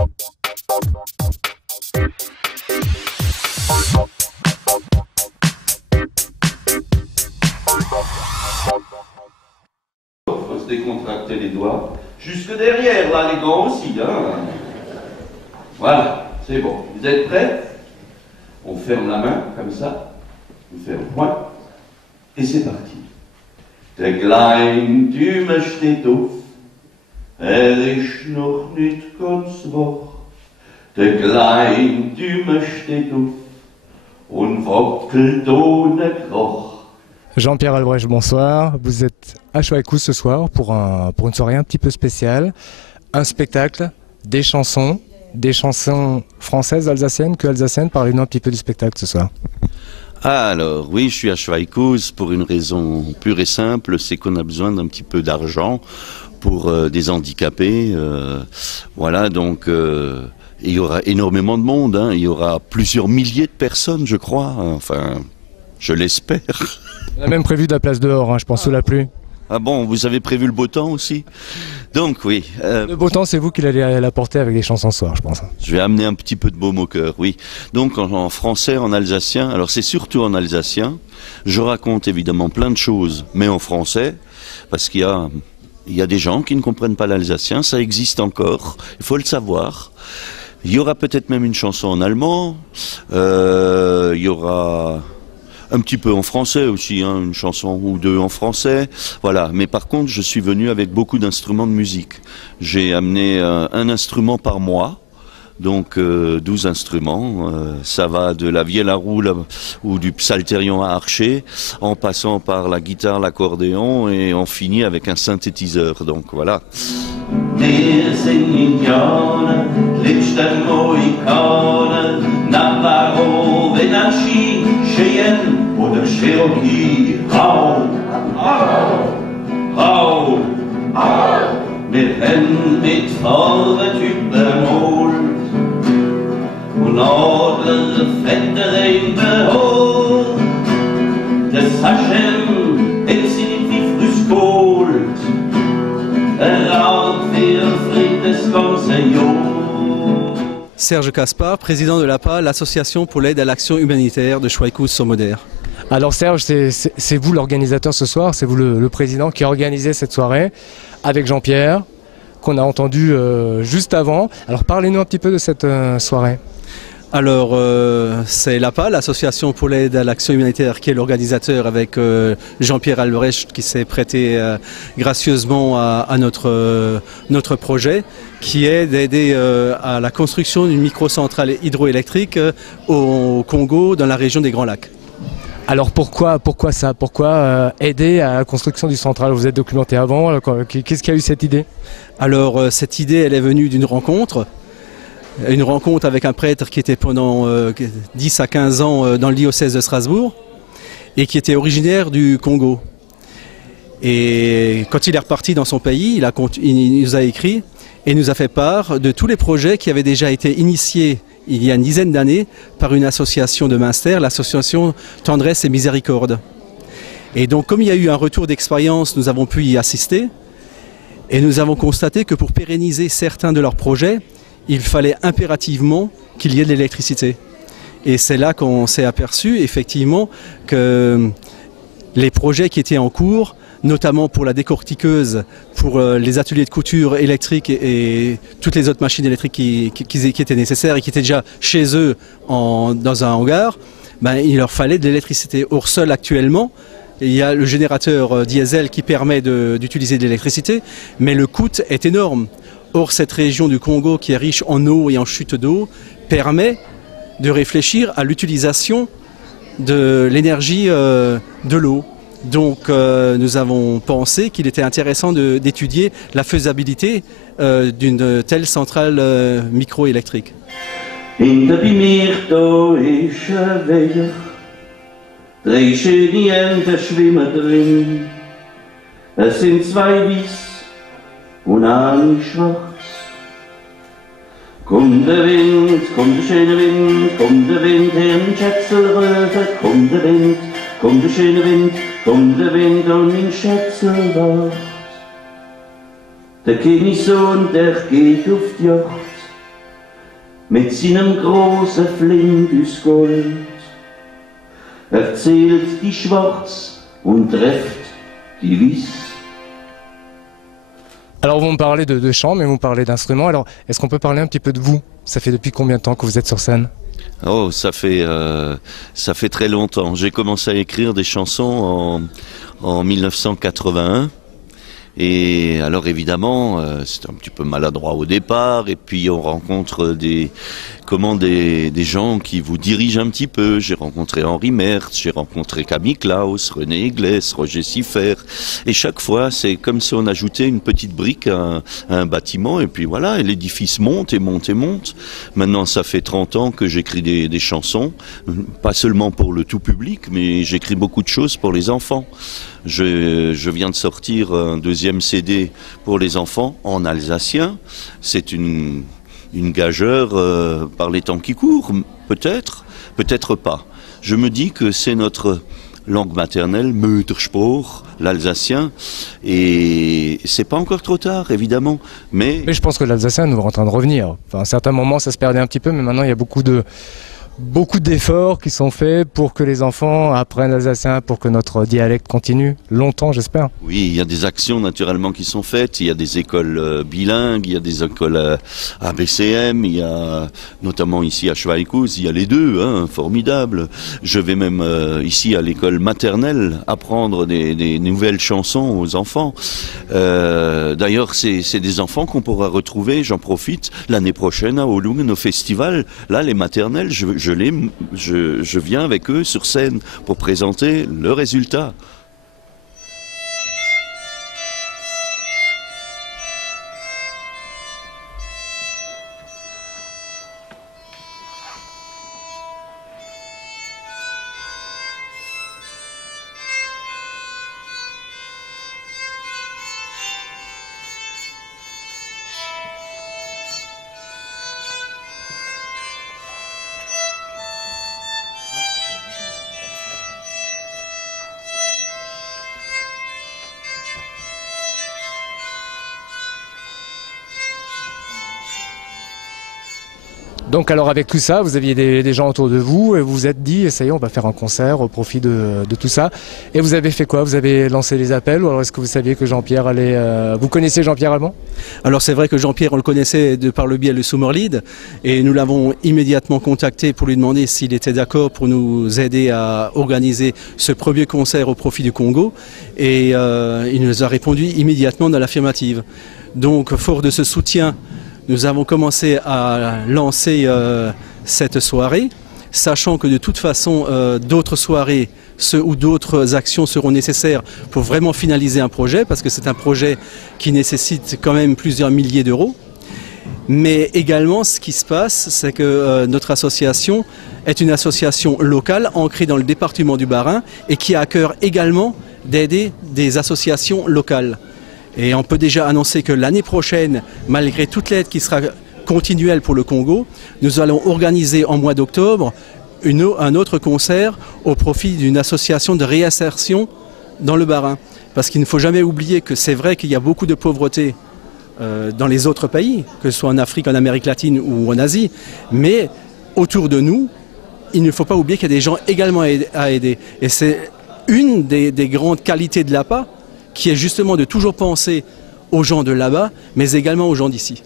Faut se décontracter les doigts. Jusque derrière, là, les gants aussi, hein. Voilà, c'est bon. Vous êtes prêts? On ferme la main, comme ça. On fait un point. Et c'est parti. Der klein Dümmer steht auf. Ist noch nicht ganz wach. Der klein Dümmer steht auf. Und wackelt ohne Krach. Jean-Pierre Albrecht, bonsoir. Vous êtes à Schweighouse ce soir pour une soirée un petit peu spéciale. Un spectacle, des chansons françaises, alsaciennes, que alsaciennes. Parlez-nous un petit peu du spectacle ce soir. Alors, oui, je suis à Schweighouse pour une raison pure et simple, c'est qu'on a besoin d'un petit peu d'argent pour des handicapés. Voilà, donc il y aura énormément de monde, hein, il y aura plusieurs milliers de personnes, je crois, enfin, je l'espère. On a même prévu de la place dehors, hein, je pense, sous la pluie. Ah bon, vous avez prévu le beau temps aussi? Donc oui. Le beau temps, c'est vous qui l'allez l'apporter avec des chansons ce soir, je pense. Je vais amener un petit peu de baume au cœur, oui. Donc en français, en alsacien, alors c'est surtout en alsacien. Je raconte évidemment plein de choses, mais en français, parce qu'il y a des gens qui ne comprennent pas l'alsacien, ça existe encore, il faut le savoir. Il y aura peut-être même une chanson en allemand, il y aura un petit peu en français aussi, hein, une chanson ou deux en français, voilà. Mais par contre, je suis venu avec beaucoup d'instruments de musique. J'ai amené un instrument par mois, donc 12 instruments. Ça va de la vielle à roue ou du psalterion à archer, en passant par la guitare, l'accordéon, et on finit avec un synthétiseur. Donc voilà. Wir sind Indianer, letzten Mohikaner, Navajo, Wenatchee, Cheyenne oder Cherokee. Hau, hau, hau, hau. Wir haben mit Farbe übermalt und Adler Vetteren beholt. Das Hashem definitiv geholt. Serge Caspar, président de l'APA, l'association pour l'aide à l'action humanitaire de Schweighouse-sur-Moder. Alors Serge, c'est vous l'organisateur ce soir, c'est vous le président qui a organisé cette soirée avec Jean-Pierre, qu'on a entendu juste avant. Alors parlez-nous un petit peu de cette soirée. Alors, c'est l'APA, l'association pour l'aide à l'action humanitaire, qui est l'organisateur avec Jean-Pierre Albrecht, qui s'est prêté gracieusement à notre projet, qui est d'aider à la construction d'une microcentrale hydroélectrique au Congo, dans la région des Grands Lacs. Alors pourquoi ça? Pourquoi aider à la construction du central? Vous êtes documenté avant, qu'est-ce qui a eu cette idée? Alors, cette idée, elle est venue d'une rencontre. Une rencontre avec un prêtre qui était pendant 10 à 15 ans dans le diocèse de Strasbourg et qui était originaire du Congo. Et quand il est reparti dans son pays, il nous a écrit et nous a fait part de tous les projets qui avaient déjà été initiés il y a une dizaine d'années par une association de Münster, l'association Tendresse et Miséricorde. Et donc comme il y a eu un retour d'expérience, nous avons pu y assister et nous avons constaté que pour pérenniser certains de leurs projets, il fallait impérativement qu'il y ait de l'électricité. Et c'est là qu'on s'est aperçu effectivement que les projets qui étaient en cours, notamment pour la décortiqueuse, pour les ateliers de couture électrique et toutes les autres machines électriques qui étaient nécessaires et qui étaient déjà chez eux dans un hangar, ben, il leur fallait de l'électricité. Or seul actuellement, il y a le générateur diesel qui permet d'utiliser de l'électricité, mais le coût est énorme. Or, cette région du Congo qui est riche en eau et en chute d'eau permet de réfléchir à l'utilisation de l'énergie de l'eau. Donc, nous avons pensé qu'il était intéressant d'étudier la faisabilité d'une telle centrale microélectrique. Und an schwarz. Kommt der Wind, kommt der schöne Wind, kommt der Wind, in Schätzelröte, kommt der Wind, kommt der schöne Wind, kommt der Wind und in Schätzelbad. Der Königssohn, der geht auf die Yacht, mit seinem großen Flint ins Gold, erzählt die Schwarz und trefft die Weiß. Alors vous me parlez de chant, mais vous me parlez d'instruments. Alors est-ce qu'on peut parler un petit peu de vous? Ça fait depuis combien de temps que vous êtes sur scène? Oh, ça fait très longtemps. J'ai commencé à écrire des chansons en 1981. Et alors évidemment, c'est un petit peu maladroit au départ, et puis on rencontre des gens qui vous dirigent un petit peu. J'ai rencontré Henri Mertz, j'ai rencontré Camille Klaus, René Iglesias, Roger Siffert, et chaque fois c'est comme si on ajoutait une petite brique à un bâtiment, et puis voilà, et l'édifice monte et monte et monte. Maintenant ça fait 30 ans que j'écris des chansons, pas seulement pour le tout public, mais j'écris beaucoup de choses pour les enfants. Je viens de sortir un deuxième CD pour les enfants en alsacien. C'est une gageure par les temps qui courent, peut-être, peut-être pas. Je me dis que c'est notre langue maternelle, Muttersprach, l'alsacien, et c'est pas encore trop tard, évidemment. Mais je pense que l'alsacien nous est en train de revenir. Enfin, à un certain moment, ça se perdait un petit peu, mais maintenant il y a beaucoup d'efforts qui sont faits pour que les enfants apprennent l'alsacien, pour que notre dialecte continue longtemps, j'espère. Oui, il y a des actions naturellement qui sont faites. Il y a des écoles bilingues, il y a des écoles ABCM, il y a notamment ici à Schweikhaus, il y a les deux, hein, formidable. Je vais même ici à l'école maternelle apprendre des nouvelles chansons aux enfants. D'ailleurs, c'est des enfants qu'on pourra retrouver, j'en profite, l'année prochaine à Olungen au festival. Là, les maternelles, je viens avec eux sur scène pour présenter le résultat. Donc alors avec tout ça, vous aviez des gens autour de vous et vous vous êtes dit, ça y est, on va faire un concert au profit de tout ça. Et vous avez fait quoi? Vous avez lancé les appels ou alors est-ce que vous saviez que Jean-Pierre allait... Vous connaissez Jean-Pierre Allemand? Alors c'est vrai que Jean-Pierre, on le connaissait par le biais de Summerlied et nous l'avons immédiatement contacté pour lui demander s'il était d'accord pour nous aider à organiser ce premier concert au profit du Congo. Et il nous a répondu immédiatement dans l'affirmative. Donc fort de ce soutien, nous avons commencé à lancer cette soirée, sachant que de toute façon d'autres soirées ou d'autres actions seront nécessaires pour vraiment finaliser un projet, parce que c'est un projet qui nécessite quand même plusieurs milliers d'euros. Mais également, ce qui se passe, c'est que notre association est une association locale ancrée dans le département du Bas-Rhin et qui a à cœur également d'aider des associations locales. Et on peut déjà annoncer que l'année prochaine, malgré toute l'aide qui sera continuelle pour le Congo, nous allons organiser en mois d'octobre un autre concert au profit d'une association de réinsertion dans le Bas-Rhin. Parce qu'il ne faut jamais oublier que c'est vrai qu'il y a beaucoup de pauvreté dans les autres pays, que ce soit en Afrique, en Amérique latine ou en Asie, mais autour de nous, il ne faut pas oublier qu'il y a des gens également à aider. Et c'est une des grandes qualités de l'APA, qui est justement de toujours penser aux gens de là-bas, mais également aux gens d'ici.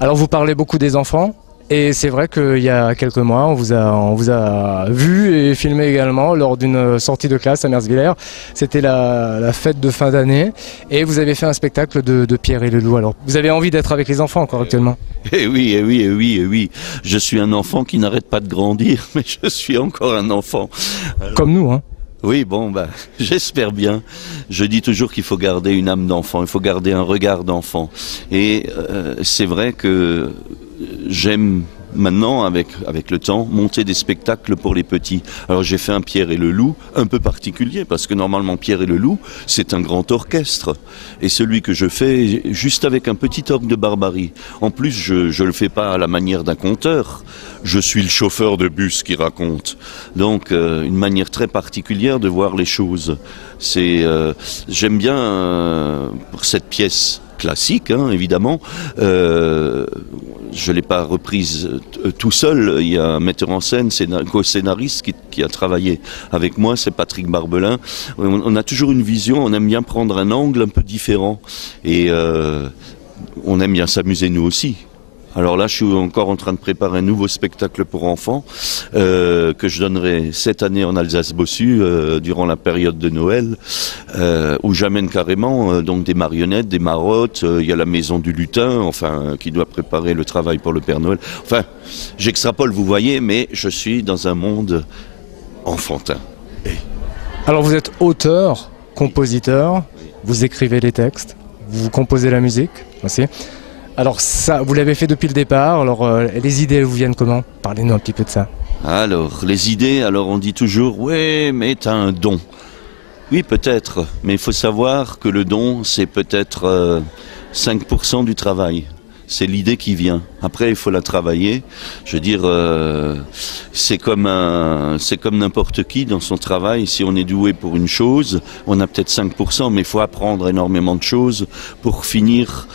Alors vous parlez beaucoup des enfants et c'est vrai qu'il y a quelques mois on vous a vu et filmé également lors d'une sortie de classe à Mersvillers. C'était la fête de fin d'année et vous avez fait un spectacle de Pierre et le Loup. Alors vous avez envie d'être avec les enfants encore actuellement? Eh oui, eh oui, eh oui, eh oui. Je suis un enfant qui n'arrête pas de grandir, mais je suis encore un enfant. Alors... Comme nous, hein. Oui, bon, ben, j'espère bien. Je dis toujours qu'il faut garder une âme d'enfant, il faut garder un regard d'enfant. Et c'est vrai que j'aime maintenant, avec le temps, monter des spectacles pour les petits. Alors j'ai fait un Pierre et le Loup un peu particulier, parce que normalement Pierre et le Loup, c'est un grand orchestre. Et celui que je fais, juste avec un petit orgue de Barbarie. En plus, je le fais pas à la manière d'un conteur. Je suis le chauffeur de bus qui raconte. Donc une manière très particulière de voir les choses. J'aime bien pour cette pièce classique, hein, évidemment. Je l'ai pas reprise tout seul. Il y a un metteur en scène, co-scénariste qui a travaillé avec moi, c'est Patrick Barbelin. On a toujours une vision, on aime bien prendre un angle un peu différent. Et on aime bien s'amuser nous aussi. Alors là, je suis encore en train de préparer un nouveau spectacle pour enfants que je donnerai cette année en Alsace-Bossu durant la période de Noël, où j'amène carrément donc des marionnettes, des marottes. Il y a la maison du lutin, enfin, qui doit préparer le travail pour le Père Noël. Enfin, j'extrapole, vous voyez, mais je suis dans un monde enfantin. Alors vous êtes auteur, compositeur, vous écrivez les textes, vous composez la musique aussi. Alors ça, vous l'avez fait depuis le départ, alors les idées, elles vous viennent comment? Parlez-nous un petit peu de ça. Alors, les idées, alors on dit toujours, ouais, mais t'as un don. Oui, peut-être, mais il faut savoir que le don, c'est peut-être 5% du travail. C'est l'idée qui vient. Après, il faut la travailler. Je veux dire, c'est comme n'importe qui dans son travail. Si on est doué pour une chose, on a peut-être 5%, mais il faut apprendre énormément de choses pour finir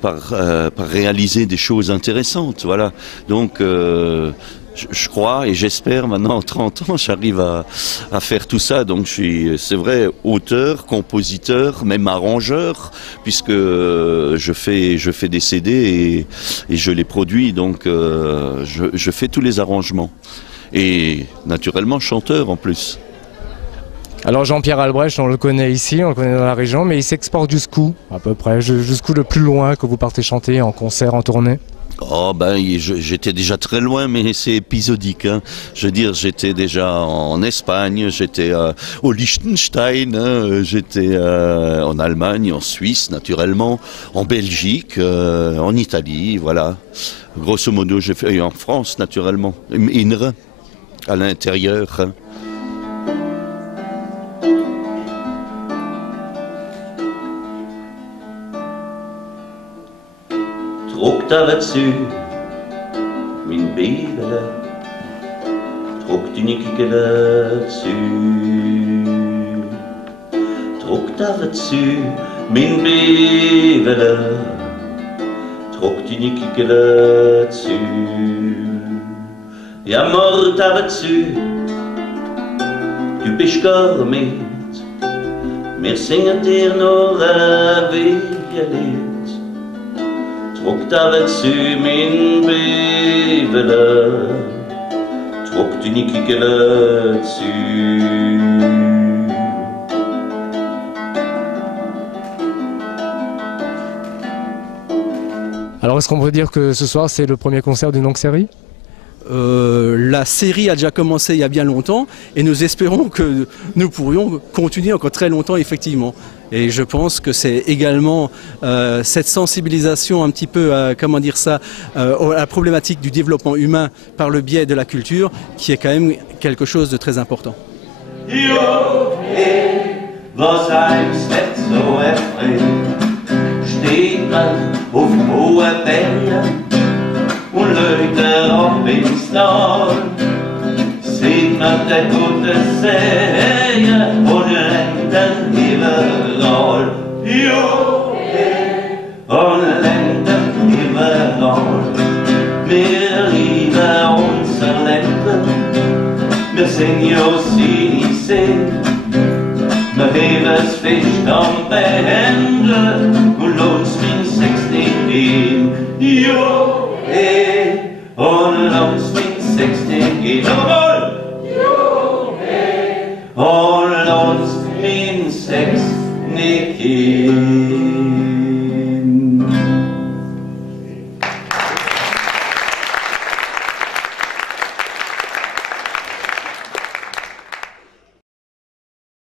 par réaliser des choses intéressantes. Voilà. Donc, je crois et j'espère maintenant, en 30 ans, j'arrive à faire tout ça. Donc je suis, c'est vrai, auteur, compositeur, même arrangeur, puisque je fais des CD et je les produis. Donc je fais tous les arrangements. Et naturellement chanteur en plus. Alors Jean-Pierre Albrecht, on le connaît ici, on le connaît dans la région, mais il s'exporte jusqu'où à peu près? Jusqu'où le plus loin que vous partez chanter en concert, en tournée? Oh ben j'étais déjà très loin, mais c'est épisodique. Hein. Je veux dire, j'étais déjà en Espagne, j'étais au Liechtenstein, hein, j'étais en Allemagne, en Suisse naturellement, en Belgique, en Italie, voilà. Grosso modo, j'ai fait en France naturellement, Inre, à l'intérieur. Hein. Druck dazu, min bibele, druck die Nikike dazu. Druck dazu, min bibele, druck die Nikike dazu. Ja, mord dazu, du bist gar mit, wir singen dir nur ein Lied. Druck dazu, min bibele, druck die Nikike dazu. Alors est-ce qu'on peut dire que ce soir c'est le premier concert d'une longue série? La série a déjà commencé il y a bien longtemps et nous espérons que nous pourrions continuer encore très longtemps effectivement. Et je pense que c'est également cette sensibilisation un petit peu, comment dire ça, à la problématique du développement humain par le biais de la culture qui est quand même quelque chose de très important. Was einst so erfreut, steht man auf hohen Bergen und Leute auf ins Tal. Sieht man der gute See und Länder überall. Jo, und Länder überall. Wir lieben unser Länder, wir sind ja sie sehen. Wir heben es fest am Bändle und uns mit 16 gehen. Jo, und uns mit 16 gehen. Jawohl! Jo, und uns mit 16 gehen.